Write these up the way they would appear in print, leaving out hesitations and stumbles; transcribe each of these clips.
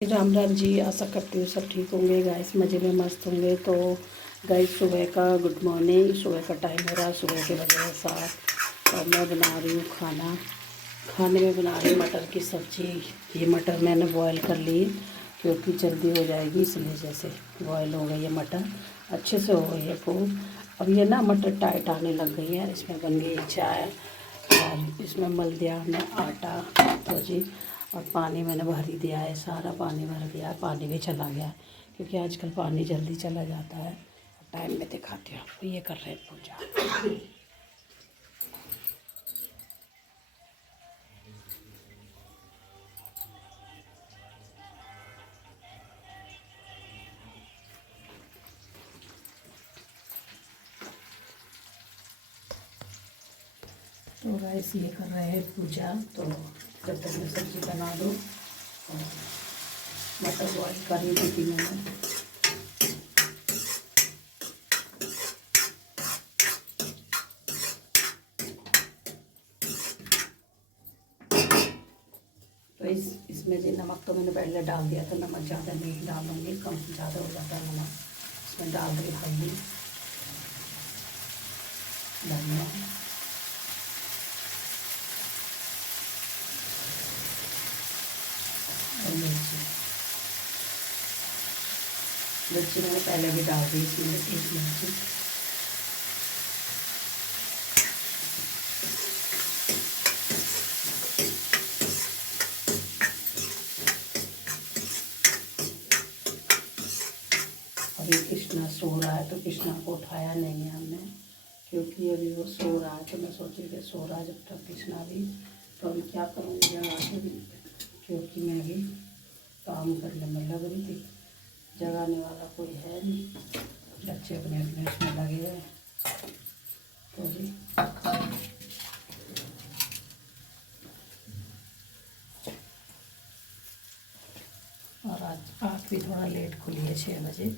राम राम जी। आशा करती हूँ सब ठीक होंगे गाइस, मज़े में मस्त होंगे। तो गाइस सुबह का गुड मॉर्निंग। सुबह का टाइम हो रहा, सुबह के बजे 7 और मैं बना रही हूँ खाना। खाने में बना रही हूँ मटर की सब्ज़ी। ये मटर मैंने बॉयल कर ली क्योंकि जल्दी हो जाएगी, इसलिए जैसे बॉयल हो गई है मटर, अच्छे से हो गई है फूल। अब ये ना मटर टाइट आने लग गई है। इसमें बन गई चाय और इसमें मल दिया हमने आटा। तो जी, और पानी मैंने भर ही दिया है, सारा पानी भर दिया है। पानी भी चला गया है क्योंकि आजकल पानी जल्दी चला जाता है। टाइम में दिखाती हूँ आपको। ये कर रहे हैं पूजा। तो गाइस ये कर रहे हैं पूजा। तो जब तक मैं सब्ज़ी बना दूँ, और मटर बॉयल कर ही दी थी मैंने। तो इसमें जी नमक तो मैंने पहले डाल दिया था, नमक ज़्यादा नहीं डालूँगी, कम ज़्यादा हो जाता है नमक। इसमें डाल दी हल्दी, धनिया, और मिर्ची। मिर्ची मैंने पहले भी डाल दी इसमें, एक मिर्ची। अभी कृष्णा सो रहा है, तो कृष्णा को उठाया नहीं है हमने क्योंकि अभी वो सो रहा है। तो मैं सोची कि सो रहा है जब तक कृष्णा भी, तो अभी क्या करूँगी जगा के भी, क्योंकि मैं अभी काम करने में लग रही थी। जगाने वाला कोई है नहीं, बच्चे अपने अपने उसमें लगे हैं। तो जी और आज आँख भी थोड़ा लेट खुली है, 6 बजे।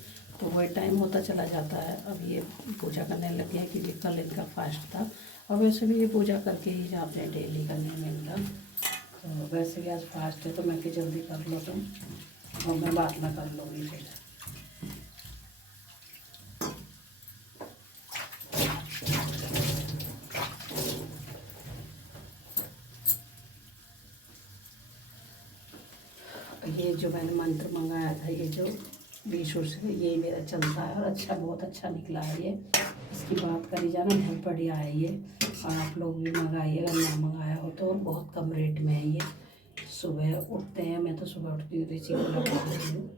तो वही टाइम होता चला जाता है। अब ये पूजा करने लगे हैं क्योंकि कल इनका फास्ट था। और वैसे भी ये पूजा करके ही जाते हैं डेली करने में इनका। तो वैसे भी आज फास्ट है, तो मैं कि जल्दी कर लो तुम, और मैं बात ना कर लूँगी फिर। ये जो मैंने मंत्र मंगाया था, ये जो मीशो से, ये मेरा चलता है और अच्छा, बहुत अच्छा निकला है ये। इसकी बात करी जाना, बहुत बढ़िया है ये। और आप लोग भी मंगाइएगा, ना मंगाया हो तो। बहुत कम रेट में है ये। सुबह उठते हैं, मैं तो सुबह उठती हूँ तो इसी को लगा देती हूँ।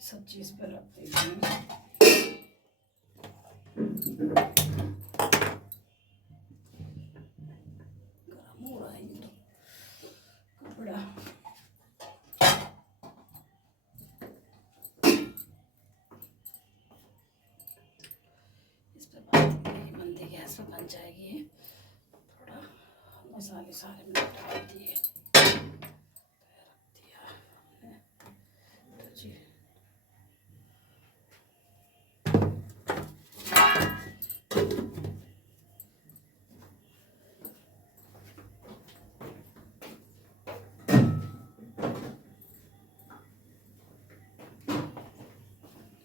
सब चीज़ पर रख देती हूँ। गर्म हो रहा है ये तो कपड़ा। इस पर बात मंदी गैस पर बन जाएगी। थोड़ा मसाले सारे मैंने डाल दिए, रख दिया हमने। तो जी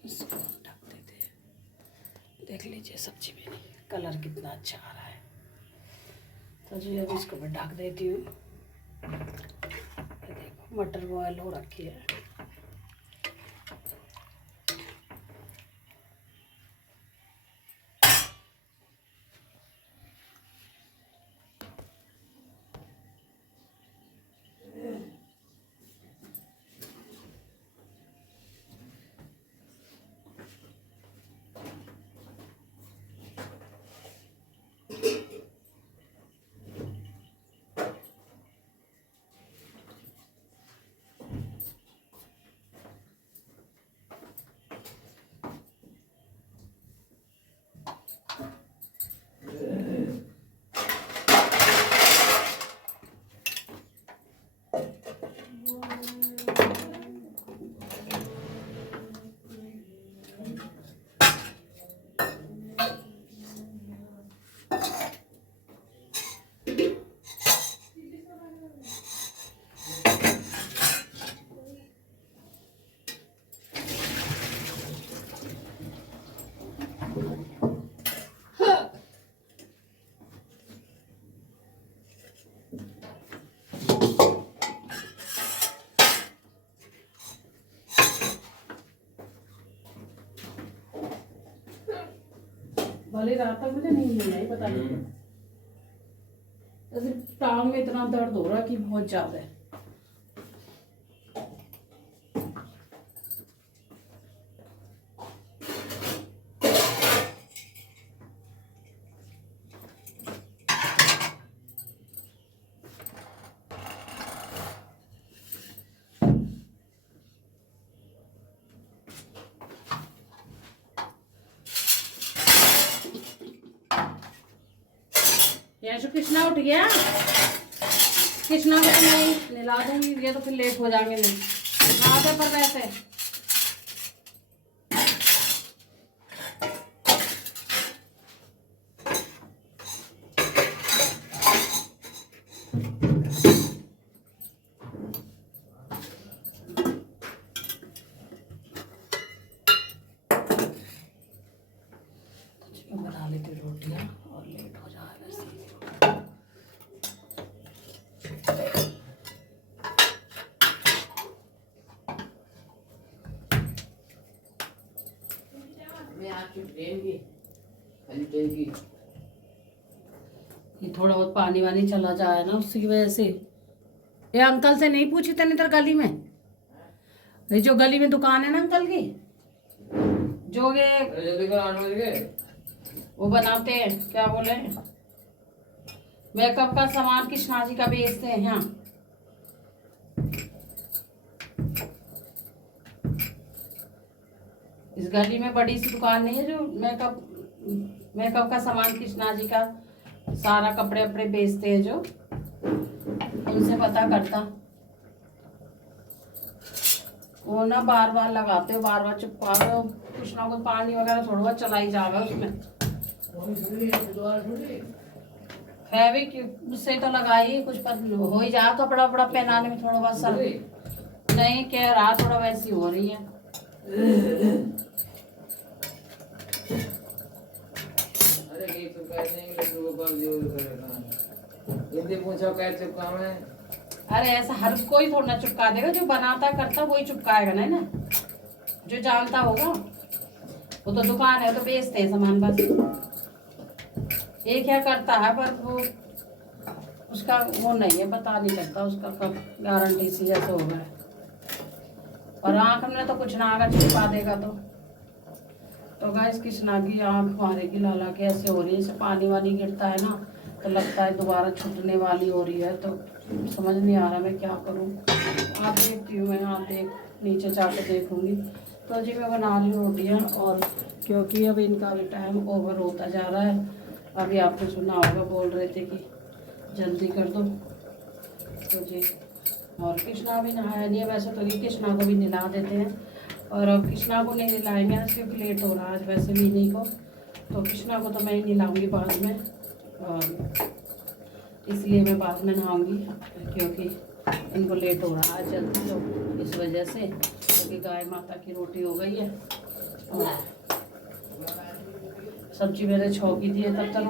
इसको ढक देते हैं। देख लीजिए सब्जी में कलर कितना अच्छा आ रहा है। तो जी अब इसको मैं ढक देती हूँ। देखो मटर बॉयल हो रखी है। भले रात तक मुझे नींद नहीं आई, पता नहीं क्यों। ऐसे टांग में इतना दर्द हो रहा कि बहुत ज्यादा है। यहाँ से कृष्णा उठ गया। कृष्णा को तो मैं नहला दूंगी, ये तो फिर लेट हो जाएंगे। नहीं नहाते पर वैसे बना लेती रोटियाँ और लेट हो जाएगा इसलिए। ये थोड़ा बहुत पानी वानी चला जाए ना, उसकी वजह से। ये अंकल से नहीं पूछी तेने इधर गली में, ये जो गली में दुकान है ना अंकल की, जो ये वो बनाते हैं, क्या बोले, मेकअप का सामान कृष्णा जी का बेचते हैं यहाँ। इस गली में बड़ी सी दुकान नहीं है जो मेकअप का सामान कृष्णा जी का सारा कपड़े वपड़े बेचते हैं, जो उनसे पता करता। वो ना बार बार लगाते हो, बार बार चिपका रहे हो। कृष्णा को पानी वगैरह थोड़ा बहुत चला ही जाएगा उसमें। फैब्रिक उससे तो लगाई कुछ पर हो ही जा, कपड़ा वपड़ा पहनाने में थोड़ा बहुत सर नहीं कह रहा, थोड़ा वैसी हो रही है। अरे ऐसा हर कोई थोड़ा चिपका देगा, जो बनाता करता वही चिपकाएगा ना, जो जानता होगा। वो तो दुकान है, तो बेचते हैं सामान बस। एक क्या करता है पर वो उसका वो नहीं है, पता नहीं लगता उसका कब गारंटी सी जैसे होगा। और आँख में तो कुछ ना अगर चिपका देगा तो गाइस कृष्णा की आँख मारेगी लाला के ऐसे हो रही है। इसे पानी वानी गिरता है ना तो लगता है दोबारा छूटने वाली हो रही है, तो समझ नहीं आ रहा मैं क्या करूँ। आप देखती हूँ, मैं आप नीचे जाकर देखूँगी। तो जी मैं बना रही हूँ रोटियाँ, और क्योंकि अब इनका भी टाइम ओवर होता जा रहा है। अभी आपने सुना होगा, बोल रहे थे कि जल्दी कर दो। तो जी, और कृष्णा भी नहाया नहीं है वैसे तो, कृष्णा को भी नहला देते हैं। और अब कृष्णा को नहीं नहलाएंगे आज क्योंकि लेट हो रहा है आज वैसे भी नहीं को, तो कृष्णा को तो मैं ही नहलाऊँगी बाद में, और इसलिए मैं बाद में नहाऊँगी क्योंकि इनको लेट हो रहा है जल्दी, तो इस वजह से, क्योंकि गाय माता की रोटी हो गई है और सब्जी मैंने छौंकी दी है। तब तक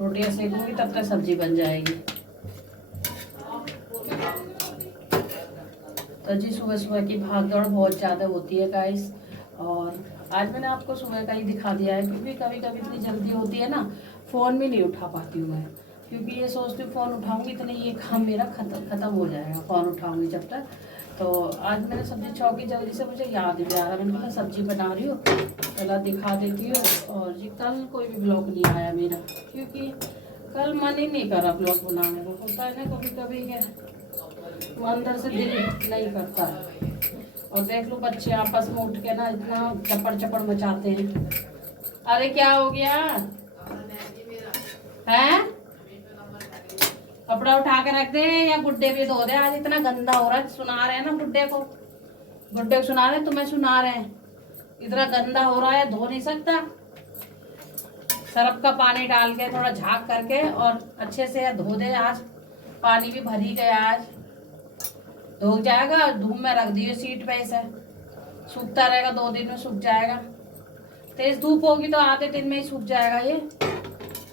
रोटियाँ सेकूँगी, तब तक सब्जी बन जाएगी। तो जी सुबह सुबह की भागदौड़ बहुत ज़्यादा होती है गाइस, और आज मैंने आपको सुबह का ही दिखा दिया है क्योंकि कभी कभी इतनी जल्दी होती है ना, फ़ोन भी नहीं उठा पाती हूँ मैं, क्योंकि ये सोचती हूँ फ़ोन उठाऊँगी तो नहीं, ये काम मेरा ख़त्म हो जाएगा फ़ोन उठाऊँगी जब तक। तो आज मैंने सब्जी छौंकी जल्दी से, मुझे याद भी आ रहा, मैंने कहा सब्जी बना रही हूँ चला दिखा देती हूँ। और जी कल कोई भी ब्लॉग नहीं आया मेरा, क्योंकि कल मन ही नहीं करा ब्लॉग बनाने को। होता है ना कभी कभी क्या, वो अंदर से दिल नहीं करता। और देख लो बच्चे आपस में उठ के ना इतना चपड़ मचाते हैं। अरे क्या हो गया है, कपड़ा उठा के रख दे या गुड्डे भी धो दे, आज इतना गंदा हो रहा है। सुना रहे हैं ना गुड्डे को सुना रहे हैं, तुम्हें सुना रहे हैं, इतना गंदा हो रहा है, धो नहीं सकता। सर्फ का पानी डाल के थोड़ा झाग करके और अच्छे से धो दे। आज पानी भी भरी गया, आज धो जाएगा। धूप में रख दिए सीट पे, ऐसे सूखता रहेगा, 2 दिन में सूख जाएगा। तेज धूप होगी तो आधे दिन में ही सूख जाएगा ये,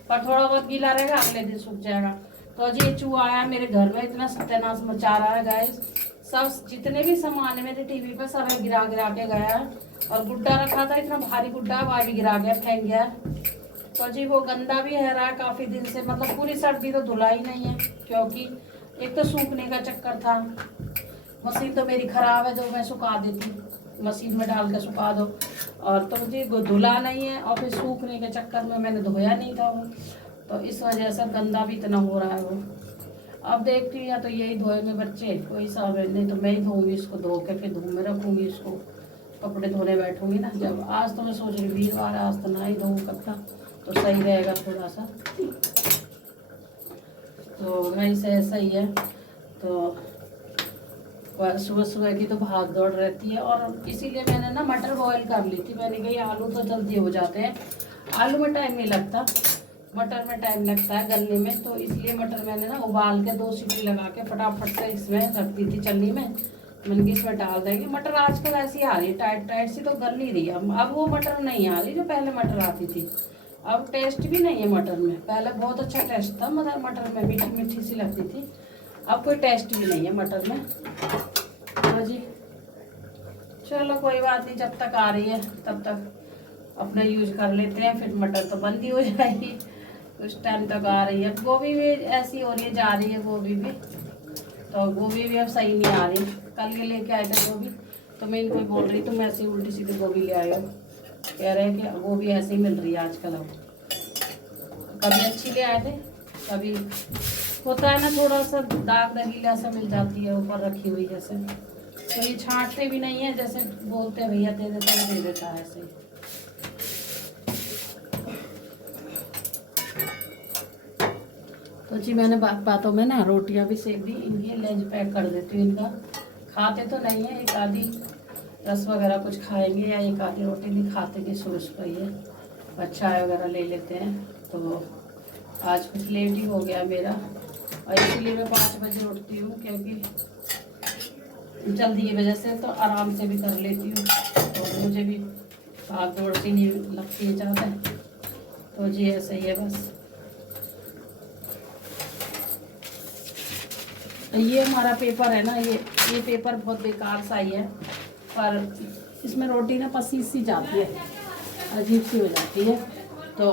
पर थोड़ा बहुत गीला रहेगा, अगले दिन सूख जाएगा। तो जी ये चूहा आया मेरे घर में, इतना सत्यानाश मचा रहा है गाइस। सब जितने भी सामान है मेरे टीवी पे सब गिरा के गया है। और गुड्डा रखा था, इतना भारी गुड्डा, वहाँ भी गिरा गया, फेंक गया। तो जी वो गंदा भी है रहा काफ़ी दिन से, मतलब पूरी सर्दी तो धुला ही नहीं है, क्योंकि एक तो सूखने का चक्कर था। मशीन तो मेरी ख़राब है, जो मैं सुखा देती, मशीन में डाल के सुखा दो, और तो जी धुला नहीं है, और फिर सूखने के चक्कर में मैंने धोया नहीं था वो, तो इस वजह से गंदा भी इतना हो रहा है वो। अब देखती हूँ या तो यही धोए में बच्चे, कोई साहब नहीं तो मैं ही धोऊँगी इसको, धो के फिर धूप में रखूँगी इसको, कपड़े धोने बैठूँगी ना जब। आज तो मैं सोच रही वीरवार, आज तो ना ही धोऊँ कपड़ा, तो सही रहेगा थोड़ा सा। तो भाई से ऐसा ही है। तो सुबह सुबह की तो भाग दौड़ रहती है, और इसीलिए मैंने ना मटर बॉईल कर ली थी। मैंने कही आलू तो जल्दी हो जाते हैं, आलू में टाइम नहीं लगता, मटर में टाइम लगता है गलने में, तो इसलिए मटर मैंने ना उबाल के 2 सीटी लगा के फटाफट से इसमें रख दी थी चलनी में। मैंने कि इसमें डाल देंगे। मटर आजकल ऐसी आ रही है टाइट टाइट सी, तो गल नहीं रही। अब वो मटर नहीं आ रही जो पहले मटर आती थी। अब टेस्ट भी नहीं है मटर में, पहले बहुत अच्छा टेस्ट था, मगर मटर में मीठी मीठी सी लगती थी, अब कोई टेस्ट भी नहीं है मटर में। तो जी चलो कोई बात नहीं, जब तक आ रही है तब तक अपना यूज कर लेते हैं, फिर मटर तो बंद ही हो जाएगी, कुछ टाइम तक आ रही है। गोभी भी ऐसी हो रही है, जा रही है गोभी भी, तो गोभी भी अब सही नहीं आ रही। कल ये लेके आए थे गोभी, तो मैं इनको बोल रही, तुम ऐसी उल्टी सीधी गोभी ले आए हो, कह रहे हैं कि गोभी ऐसे ही मिल रही है आजकल। अब कभी अच्छी ले आए थे, कभी होता है ना थोड़ा सा दाग दगीला सा मिल जाती है ऊपर रखी हुई जैसे, तो ये छांटते भी नहीं है, जैसे बोलते हैं भैया दे देता है, दे देता है ऐसे। तो जी मैंने बातों में ना रोटियां भी सेक दी, ये लंच पैक कर देती हूँ इनका। खाते तो नहीं है, एक आधी रस वगैरह कुछ खाएंगे, या एक आधी रोटी नहीं खाते कि सुबह सुबह ये चाय वगैरह ले लेते हैं। तो आज कुछ लेट ही हो गया मेरा, और इसीलिए मैं 5 बजे उठती हूँ, क्योंकि जल्दी की वजह से तो आराम से भी कर लेती हूँ, तो मुझे भी भाग दौड़ सी नहीं लगती है ज़्यादा। तो जी ऐसे ही है बस। ये हमारा पेपर है ना, ये पेपर बहुत बेकार सा ही है, पर इसमें रोटी ना पसीज सी जाती है, अजीब सी हो जाती है, तो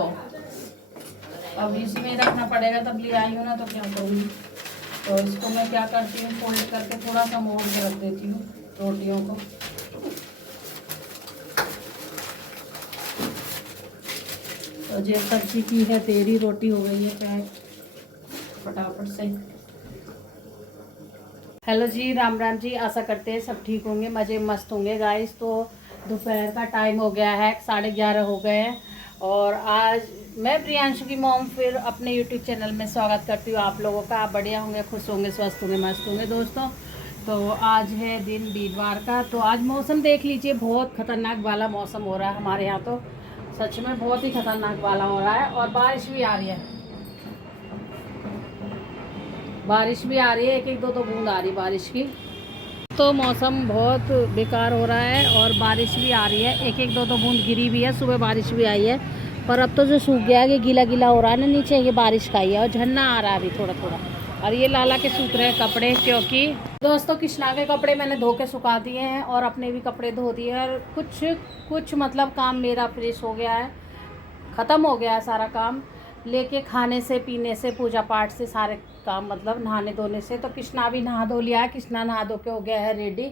अब इसी में रखना पड़ेगा। तब ले आई हूँ ना, तो क्या करूँगी, तो इसको मैं क्या करती हूँ, फोल्ड करके थोड़ा सा मोड़ के रख देती हूँ रोटियों को। तो जो सब्जी की है, तेरी रोटी हो गई है चाहे फटाफट से। हेलो जी, राम राम जी, आशा करते हैं सब ठीक होंगे, मज़े मस्त होंगे गाइस। तो दोपहर का टाइम हो गया है, 11:30 हो गए हैं, और आज मैं प्रियांशु की मॉम फिर अपने यूट्यूब चैनल में स्वागत करती हूँ आप लोगों का। आप बढ़िया होंगे, खुश होंगे, स्वस्थ होंगे, मस्त होंगे दोस्तों। तो आज है दिन वीरवार का। तो आज मौसम देख लीजिए, बहुत ख़तरनाक वाला मौसम हो रहा है हमारे यहाँ, तो सच में बहुत ही ख़तरनाक वाला हो रहा है, और बारिश भी आ रही है, बारिश भी आ रही है, एक दो बूंद आ रही बारिश की। तो मौसम बहुत बेकार हो रहा है, और बारिश भी आ रही है, एक दो बूंद गिरी भी है, सुबह बारिश भी आई है, पर अब तो जो सूख गया है कि गीला गीला हो रहा है ना नीचे, ये बारिश का ही है, और झरना आ रहा है अभी थोड़ा थोड़ा। और ये लाला के सूख रहे हैं कपड़े, क्योंकि दोस्तों कृष्णा के कपड़े मैंने धो के सुखा दिए हैं, और अपने भी कपड़े धो दिए हैं, और कुछ मतलब काम मेरा फ्रेश हो गया है, ख़त्म हो गया है सारा काम, लेके खाने से पीने से पूजा पाठ से सारे काम, मतलब नहाने धोने से। तो कृष्णा भी नहा धो लिया है, कृष्णा नहा धो के हो गया है रेडी।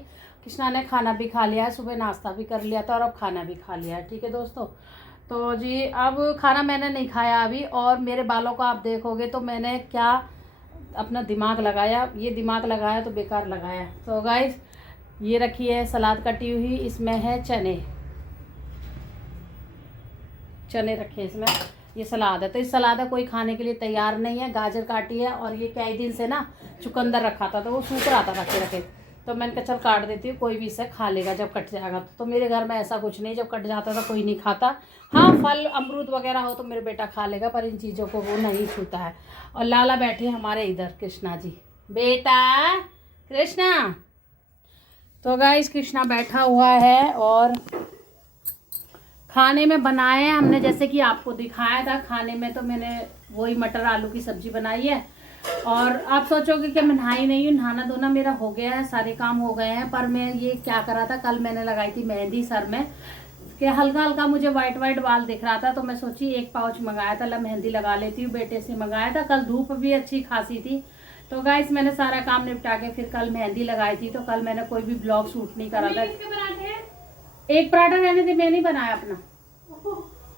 कृष्णा ने खाना भी खा लिया है, सुबह नाश्ता भी कर लिया था, और अब खाना भी खा लिया है। ठीक है दोस्तों, तो जी अब खाना मैंने नहीं खाया अभी, और मेरे बालों को आप देखोगे तो मैंने क्या अपना दिमाग लगाया, ये दिमाग लगाया तो बेकार लगाया। तो गाइस ये रखी है सलाद कटी हुई, इसमें है चने रखे इसमें, ये सलाद है। तो इस सलाद है कोई खाने के लिए तैयार नहीं है। गाजर काटी है, और ये कई दिन से ना चुकंदर रखा था, तो वो सूख रहा था रखे रखे, तो मैंने कहा चल काट देती हूँ, कोई भी इसे खा लेगा जब कट जाएगा। तो मेरे घर में ऐसा कुछ नहीं, जब कट जाता था कोई नहीं खाता। हाँ फल अमरूद वगैरह हो तो मेरे बेटा खा लेगा, पर इन चीज़ों को वो नहीं छूता है। और लाला बैठे हमारे इधर, कृष्णा जी, बेटा कृष्णा। तो गाइस कृष्णा बैठा हुआ है, और खाने में बनाए हैं हमने, जैसे कि आपको दिखाया था खाने में, तो मैंने वही मटर आलू की सब्ज़ी बनाई है, और आप सोचोगे कि मैं नहाई नहीं हूँ, नहाना धोना मेरा हो गया है, सारे काम हो गए हैं। पर मैं ये क्या करा था, कल मैंने लगाई थी मेहंदी सर में कि हल्का हल्का मुझे वाइट वाइट बाल दिख रहा था, तो मैं सोची एक पाउच मंगाया था, ला मेहंदी लगा लेती हूँ, बेटे से मंगाया था। कल धूप भी अच्छी खासी थी, तो गाइस मैंने सारा काम निपटा के फिर कल मेहंदी लगाई थी। तो कल मैंने कोई भी ब्लॉग शूट नहीं करा था। एक पराठा रहने दे, मैं नहीं बनाया अपना,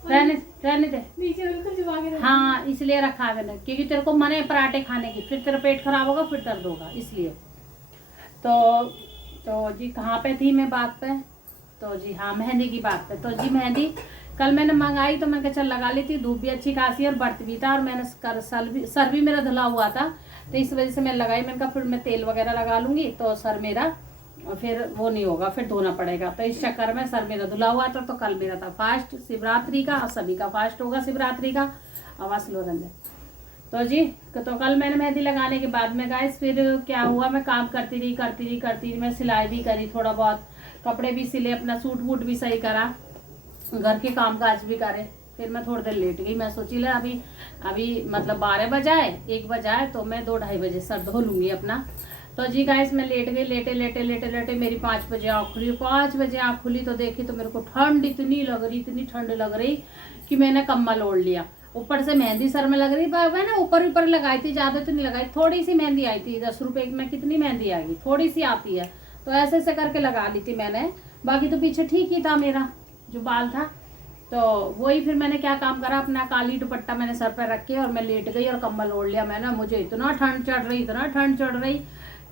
रहने रहने दे नीचे बिल्कुल चिपा के। हाँ इसलिए रखा मैंने, क्योंकि तेरे को मन है पराठे खाने की, फिर तेरा पेट खराब होगा, फिर दर्द होगा, इसलिए। तो जी कहाँ पे थी मैं बात पे, तो जी हाँ मेहंदी की बात पे। तो जी मेहंदी कल मैंने मंगाई, तो मैंने कहा चल लगा ली थी, धूप भी अच्छी खासी और बर्त भी था, और मैंने सर भी मेरा धुला हुआ था, तो इस वजह से मैं लगाई। मैंने कहा फिर मैं तेल वगैरह लगा लूंगी तो सर मेरा फिर वो नहीं होगा, फिर धोना पड़ेगा। तो इस चक्कर में सर मेरा धुला हुआ था। तो कल मेरा था फास्ट शिवरात्रि का, और सभी का फास्ट होगा शिवरात्रि का। आवाज लो रंदे। तो जी तो कल मैंने मेहंदी लगाने के बाद में गाइस फिर क्या हुआ, मैं काम करती रही। मैं सिलाई भी करी, थोड़ा बहुत कपड़े भी सिले, अपना सूट वूट भी सही करा, घर के काम काज भी करे। फिर मैं थोड़ी देर लेट गई, मैं सोची ले अभी मतलब 12 बजाए 1 बजाए, तो मैं 2-2:30 बजे सर धो लूंगी अपना। तो जी गाइस मैं लेट गई, लेटे मेरी 5 बजे आँख खुली। 5 बजे आँख खुली तो देखी तो मेरे को ठंड इतनी ठंड लग रही कि मैंने कम्बल ओढ़ लिया। ऊपर से मेहंदी सर में लग रही, मैंने ऊपर लगाई थी, ज्यादा तो नहीं लगाई, थोड़ी सी मेहंदी आई थी। 10 रुपए में कितनी मेहंदी आएगी, थोड़ी सी आती है, तो ऐसे करके लगा ली थी मैंने। बाकी तो पीछे ठीक ही था मेरा जो बाल था। तो वही फिर मैंने क्या काम करा, अपना काली दुपट्टा मैंने सर पर रख के और मैं लेट गई और कम्बल ओढ़ लिया मैंने। मुझे इतना ठंड चढ़ रही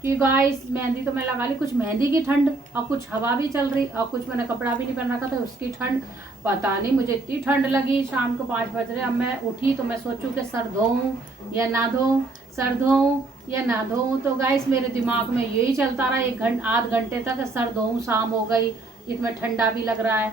कि गाइस मेहंदी तो मैं लगा ली, कुछ मेहंदी की ठंड और कुछ हवा भी चल रही, और कुछ मैंने कपड़ा भी नहीं पहन रखा था उसकी ठंड। पता नहीं मुझे इतनी ठंड लगी। शाम को 5 बज रहे, अब मैं उठी तो मैं सोचूं कि सर धोऊं या ना धोऊं, सर धोऊं या ना धोऊं। तो गाइस मेरे दिमाग में यही चलता रहा आध घंटे तक, सर धोऊं, शाम हो गई, इतना ठंडा भी लग रहा है,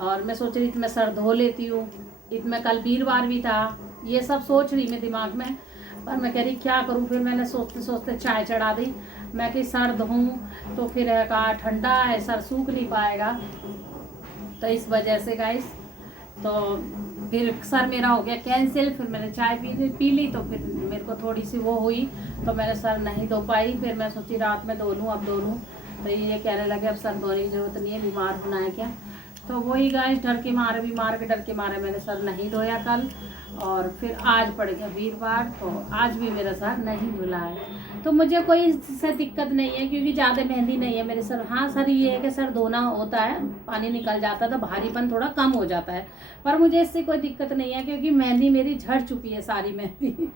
और मैं सोच रही थी मैं सर धो लेती हूँ, इतना कल वीरवार भी था, ये सब सोच रही मैं दिमाग में। पर मैं कह रही क्या करूँ, फिर मैंने सोचते चाय चढ़ा दी। मैं कि सर धोऊं तो फिर कहा ठंडा है, सर सूख नहीं पाएगा, तो इस वजह से गाइस तो फिर सर मेरा हो गया कैंसिल। फिर मैंने चाय पी ली, तो फिर मेरे को थोड़ी सी वो हुई, तो मैंने सर नहीं धो पाई। फिर मैं सोची रात में धो लूँ, अब धो लूँ, तो ये कहने लगे अब सर धोने की जरूरत नहीं है, बीमार होना है क्या। तो वही गाइस बीमार के डर के मारे मैंने सर नहीं धोया कल। और फिर आज पड़ गया वीरवार, तो आज भी मेरा सर नहीं धुला है। तो मुझे कोई इससे दिक्कत नहीं है, क्योंकि ज़्यादा मेहंदी नहीं है मेरे सर। हाँ सर ये है कि सर धोना होता है, पानी निकल जाता है तो भारीपन थोड़ा कम हो जाता है, पर मुझे इससे कोई दिक्कत नहीं है, क्योंकि मेहंदी मेरी झड़ चुकी है सारी मेहंदी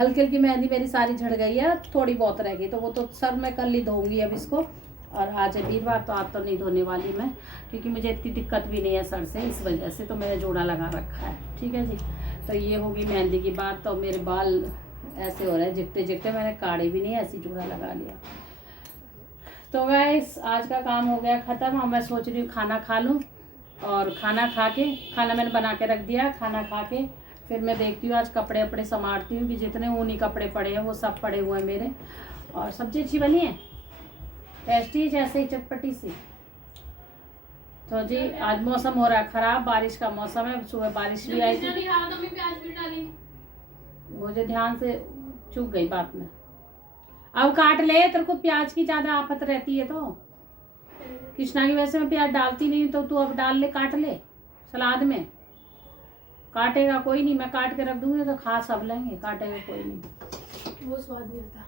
हल्की हल्की मेहंदी मेरी सारी झड़ गई है, थोड़ी बहुत रह गई, तो वो तो सर मैं कल ही धोऊंगी अब इसको। और आज है वीरवार, तो आज तो नहीं धोने वाली मैं, क्योंकि मुझे इतनी दिक्कत भी नहीं है सर से, इस वजह से तो मैंने जोड़ा लगा रखा है। ठीक है जी, तो ये होगी मेहंदी की बात। तो मेरे बाल ऐसे हो रहे हैं जिकटे मैंने काढ़े भी नहीं, ऐसी जोड़ा लगा लिया। तो गाइस आज का काम हो गया ख़त्म। अब मैं सोच रही हूँ खाना खा लूँ, और खाना मैंने बना के रख दिया। खाना खा के फिर मैं देखती हूँ, आज कपड़े वपड़े संभालती हूँ कि जितने ऊनी कपड़े पड़े हैं वो सब पड़े हुए हैं मेरे। और सब्जी अच्छी बनी है, टेस्टी जैसे ही चटपटी सी। तो जी आज मौसम हो रहा है ख़राब, बारिश का मौसम है, सुबह बारिश भी आई थी, मुझे ध्यान से चूक गई बात में। अब काट ले, तेरे को प्याज की ज़्यादा आफत रहती है। तो कृष्णा की वैसे मैं प्याज डालती नहीं, तो तू अब डाल ले, काट ले सलाद में। काटेगा कोई नहीं, मैं काट के रख दूंगी तो खा सब लेंगे, काटेगा कोई नहीं। वो स्वाद नहीं आता,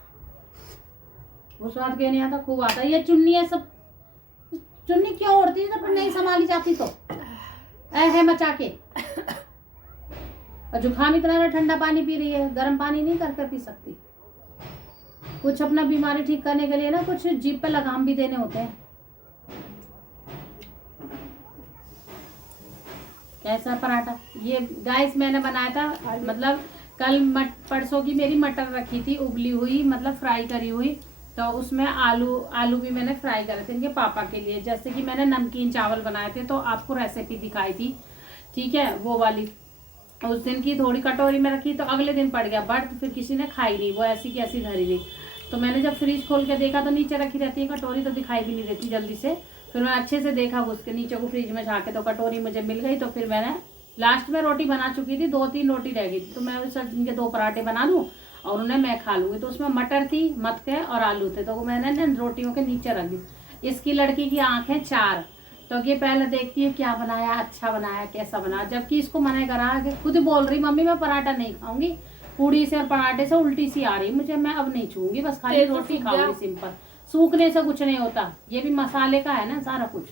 वो स्वाद क्यों नहीं आता, खूब आता है। ये चुन्नी है सब, चुन्नी क्यों ओढ़ती है जब नहीं संभाली जाती, तो है मचा के। और जुकाम इतना ठंडा पानी पी रही है, गर्म पानी नहीं कर पी सकती। कुछ अपना बीमारी ठीक करने के लिए ना कुछ जीभ पे लगाम भी देने होते हैं। कैसा पराठा ये गाइस मैंने बनाया था, मतलब कल परसों की मेरी मटर रखी थी उबली हुई, मतलब फ्राई करी हुई, तो उसमें आलू भी मैंने फ्राई करे थे इनके पापा के लिए। जैसे कि मैंने नमकीन चावल बनाए थे, तो आपको रेसिपी दिखाई थी, ठीक है, वो वाली। उस दिन की थोड़ी कटोरी में रखी, तो अगले दिन पड़ गया बर्फ, फिर किसी ने खाई नहीं, वो ऐसी की ऐसी धरी रही। तो मैंने जब फ्रिज खोल के देखा तो नीचे रखी रहती है कटोरी, तो दिखाई भी नहीं देती जल्दी से। फिर मैं अच्छे से देखा उसके नीचे को फ्रिज में झाँके, तो कटोरी मुझे मिल गई। तो फिर मैंने लास्ट में रोटी बना चुकी थी, 2-3 रोटी रह गई थी, तो मैं इनके 2 पराठे बना दूँ और उन्हें मैं खा लूँगी। तो उसमें मटर थी, मटके और आलू थे, तो मैंने ना रोटियों के नीचे रख दी। इसकी लड़की की आँखें 4, तो ये पहले देखती है क्या बनाया, अच्छा बनाया, कैसा बनाया, जबकि इसको मना करा के खुद बोल रही मम्मी मैं पराठा नहीं खाऊंगी, पूड़ी से और पराठे से उल्टी सी आ रही मुझे, मैं अब नहीं छूंगी, बस खाली रोटी खाऊंगी सिंपल। सूखने से कुछ नहीं होता, ये भी मसाले का है ना सारा कुछ,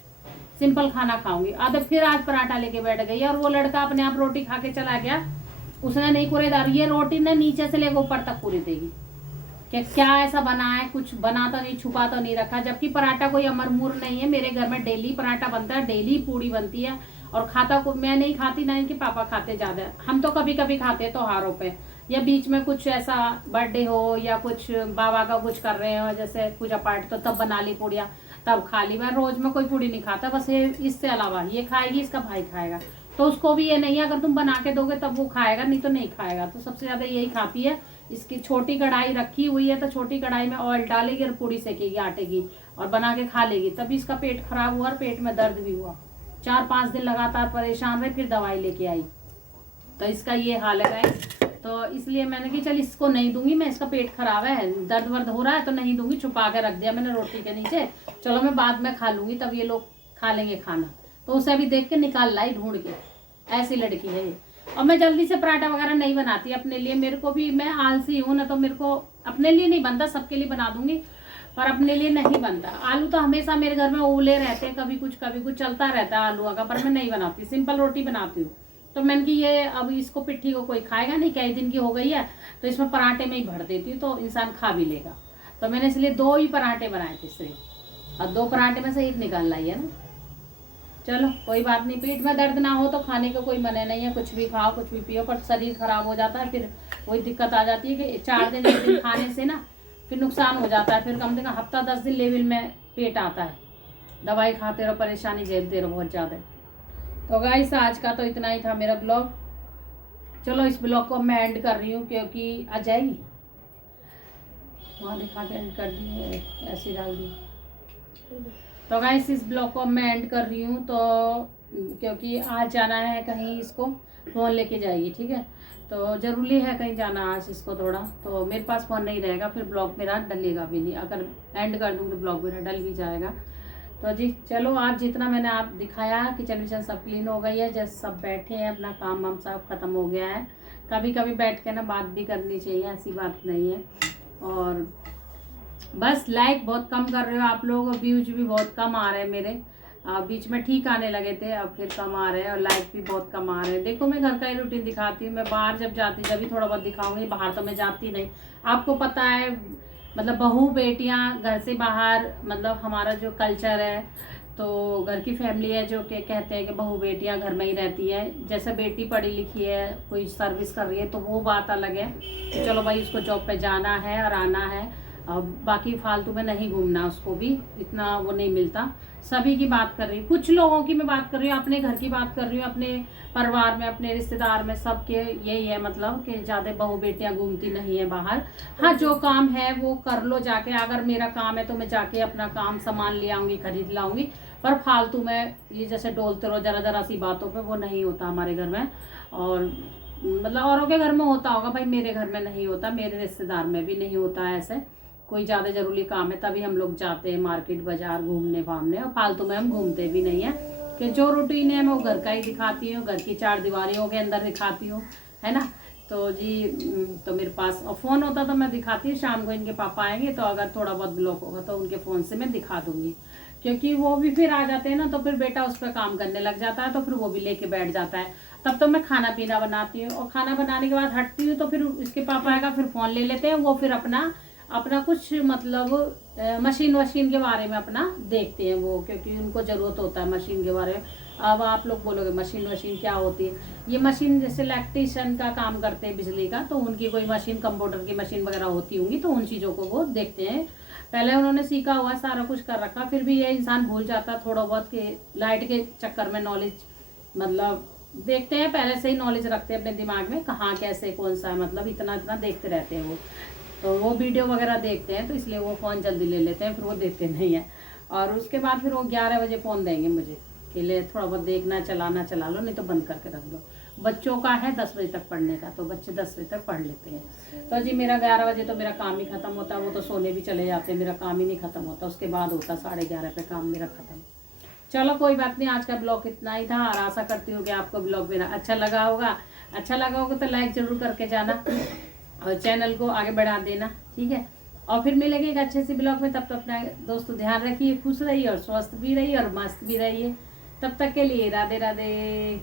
सिंपल खाना खाऊंगी। आदत फिर आज पराठा लेके बैठ गई और वो लड़का अपने आप रोटी खा के चला गया, उसने नहीं कुरेदार, ये रोटी ने नीचे से लेकर ऊपर तक पूरी देगी कि क्या ऐसा बना है, कुछ बना तो नहीं, छुपा तो नहीं रखा। जबकि पराठा कोई अमरमूर नहीं है, मेरे घर में डेली पराठा बनता है, डेली पूड़ी बनती है, और खाता को मैं नहीं खाती, ना इनके पापा खाते ज्यादा, हम तो कभी कभी खाते हैं त्योहारों पे, या बीच में कुछ ऐसा बर्थडे हो या कुछ बाबा का कुछ कर रहे हो जैसे पूजा पाठ, तो तब बना ली पूड़िया, तब खा ली। मैं रोज में कोई पूड़ी नहीं खाता, बस ये इससे अलावा ये खाएगी, इसका भाई खाएगा, तो उसको भी ये नहीं है, अगर तुम बना के दोगे तब वो खाएगा, नहीं तो नहीं खाएगा। तो सबसे ज्यादा यही खाती है। इसकी छोटी कढ़ाई रखी हुई है, तो छोटी कढ़ाई में ऑयल डालेगी और पूड़ी सेकेगी आटे की और बना के खा लेगी। तभी इसका पेट खराब हुआ और पेट में दर्द भी हुआ, 4-5 दिन लगातार परेशान रहे, फिर दवाई लेके आई, तो इसका ये हाल है। तो इसलिए मैंने कि चल इसको नहीं दूंगी मैं, इसका पेट खराब है, दर्द वर्द हो रहा है, तो नहीं दूंगी, छुपा के रख दिया मैंने रोटी के नीचे, चलो मैं बाद में खा लूंगी, तब ये लोग खा लेंगे खाना। तो उसे अभी देख के निकाल लाई ढूंढ के, ऐसी लड़की है ये। और मैं जल्दी से पराठा वगैरह नहीं बनाती अपने लिए, मेरे को भी, मैं आलसी हूँ ना, तो मेरे को अपने लिए नहीं बनता, सबके लिए बना दूंगी, पर अपने लिए नहीं बनता। आलू तो हमेशा मेरे घर में उबले रहते हैं, कभी कुछ चलता रहता है आलू का, पर मैं नहीं बनाती, सिंपल रोटी बनाती हूँ। तो मैंने कि ये अब इसको पिट्ठी को कोई खाएगा नहीं, कई दिन की हो गई है, तो इसमें पराठे में ही भर देती हूँ, तो इंसान खा भी लेगा। तो मैंने इसलिए 2 ही पराठे बनाए थे सिर्फ, और 2 पराठे में से 1 निकाल लाई है ना। चलो कोई बात नहीं, पेट में दर्द ना हो तो खाने का कोई मना नहीं है, कुछ भी खाओ कुछ भी पियो, पर शरीर खराब हो जाता है, फिर वही दिक्कत आ जाती है कि 4 दिन 1 दिन खाने से ना फिर नुकसान हो जाता है, फिर कम से कम हफ्ता 10 दिन लेवल में पेट आता है, दवाई खाते रहो, परेशानी झेलते रहो बहुत ज़्यादा। तो गाइस आज का तो इतना ही था मेरा ब्लॉग। चलो इस ब्लॉग को मैं एंड कर रही हूँ, क्योंकि आ जाएगी वहाँ दिखा के एंड कर दी, ऐसे डाल दी। तो गाइस इस ब्लॉग को मैं एंड कर रही हूँ, तो क्योंकि आज जाना है कहीं, इसको फ़ोन लेके जाएगी, ठीक है, तो ज़रूरी है कहीं जाना आज इसको थोड़ा, तो मेरे पास फ़ोन नहीं रहेगा, फिर ब्लॉग मेरा डलेगा भी नहीं, अगर एंड कर दूँ तो ब्लॉग मेरा डल भी जाएगा। तो जी चलो, आज जितना मैंने आप दिखाया, किचन विचन सब क्लीन हो गई है, जैसे सब बैठे हैं, अपना काम वाम सब ख़त्म हो गया है। कभी कभी बैठ के ना बात भी करनी चाहिए, ऐसी बात नहीं है। और बस लाइक बहुत कम कर रहे हो आप लोग, व्यूज भी बहुत कम आ रहे हैं मेरे, बीच में ठीक आने लगे थे, अब फिर कम आ रहे हैं, और लाइक भी बहुत कम आ रहे हैं। देखो मैं घर का ही रूटीन दिखाती हूँ, मैं बाहर जब जाती जब भी थोड़ा बहुत दिखाऊंगी, बाहर तो मैं जाती नहीं, आपको पता है, मतलब बहू बेटियां घर से बाहर, मतलब हमारा जो कल्चर है, तो घर की फैमिली है जो कि कहते हैं कि बहू बेटियां घर में ही रहती है, जैसे बेटी पढ़ी लिखी है, कोई सर्विस कर रही है, तो वो बात अलग है, चलो भाई उसको जॉब पे जाना है और आना है, बाकी फालतू में नहीं घूमना, उसको भी इतना वो नहीं मिलता। सभी की बात कर रही हूँ, कुछ लोगों की मैं बात कर रही हूँ, अपने घर की बात कर रही हूँ, अपने परिवार में, अपने रिश्तेदार में, सबके यही है, मतलब कि ज़्यादा बहू बेटियां घूमती नहीं है बाहर। हाँ जो काम है वो कर लो जाके, अगर मेरा काम है तो मैं जाके अपना काम सामान ले आऊँगी, खरीद लाऊंगी, पर फालतू में ये जैसे डोलते रहो जरा जरा सी बातों पर, वो नहीं होता हमारे घर में। और मतलब औरों के घर में होता होगा भाई, मेरे घर में नहीं होता, मेरे रिश्तेदार में भी नहीं होता है ऐसे, कोई ज़्यादा ज़रूरी काम है तभी हम लोग जाते हैं मार्केट बाजार घूमने फामने, और फालतू में हम घूमते भी नहीं है, कि जो रूटीन है मैं वो घर का ही दिखाती हूँ, घर की 4 दीवारियों के अंदर दिखाती हूँ, है ना। तो जी तो मेरे पास और फ़ोन होता तो मैं दिखाती हूँ, शाम को इनके पापा आएंगे तो अगर थोड़ा बहुत ब्लॉक होगा तो उनके फ़ोन से मैं दिखा दूँगी, क्योंकि वो भी फिर आ जाते हैं ना, तो फिर बेटा उस पर काम करने लग जाता है, तो फिर वो भी लेके बैठ जाता है, तब तो मैं खाना पीना बनाती हूँ, और खाना बनाने के बाद हटती हूँ, तो फिर इसके पापा आएगा, फिर फ़ोन ले लेते हैं, वो फिर अपना कुछ मतलब मशीन वशीन के बारे में अपना देखते हैं वो, क्योंकि उनको ज़रूरत होता है मशीन के बारे में। अब आप लोग बोलोगे मशीन वशीन क्या होती है, ये मशीन जैसे इलेक्ट्रीशियन का काम करते हैं बिजली का, तो उनकी कोई मशीन, कंप्यूटर की मशीन वगैरह होती होंगी, तो उन चीज़ों को वो देखते हैं। पहले उन्होंने सीखा हुआ सारा कुछ कर रखा, फिर भी ये इंसान भूल जाता थोड़ा बहुत, कि लाइट के चक्कर में नॉलेज, मतलब देखते हैं पहले से ही नॉलेज रखते हैं अपने दिमाग में, कहाँ कैसे कौन सा है, मतलब इतना इतना देखते रहते हैं वो, तो वो वीडियो वगैरह देखते हैं, तो इसलिए वो फ़ोन जल्दी ले लेते हैं, फिर वो देते नहीं है। और उसके बाद फिर वो 11 बजे फ़ोन देंगे मुझे कि ले थोड़ा बहुत देखना, चलाना चला लो, नहीं तो बंद करके रख दो। बच्चों का है 10 बजे तक पढ़ने का, तो बच्चे 10 बजे तक पढ़ लेते हैं। तो जी मेरा 11 बजे तो मेरा काम ही ख़त्म होता है, वो तो सोने भी चले जाते हैं, मेरा काम ही नहीं ख़त्म होता, उसके बाद होता 11:30 पे काम मेरा ख़त्म। चलो कोई बात नहीं, आज का ब्लॉग इतना ही था और आशा करती हूँ कि आपको ब्लॉग मेरा अच्छा लगा होगा। अच्छा लगा होगा तो लाइक ज़रूर करके जाना और चैनल को आगे बढ़ा देना, ठीक है। और फिर मिलेंगे एक अच्छे से ब्लॉग में, तब तक अपना दोस्तों ध्यान रखिए, खुश रहिए और स्वस्थ भी रहिए और मस्त भी रहिए। तब तक के लिए राधे राधे।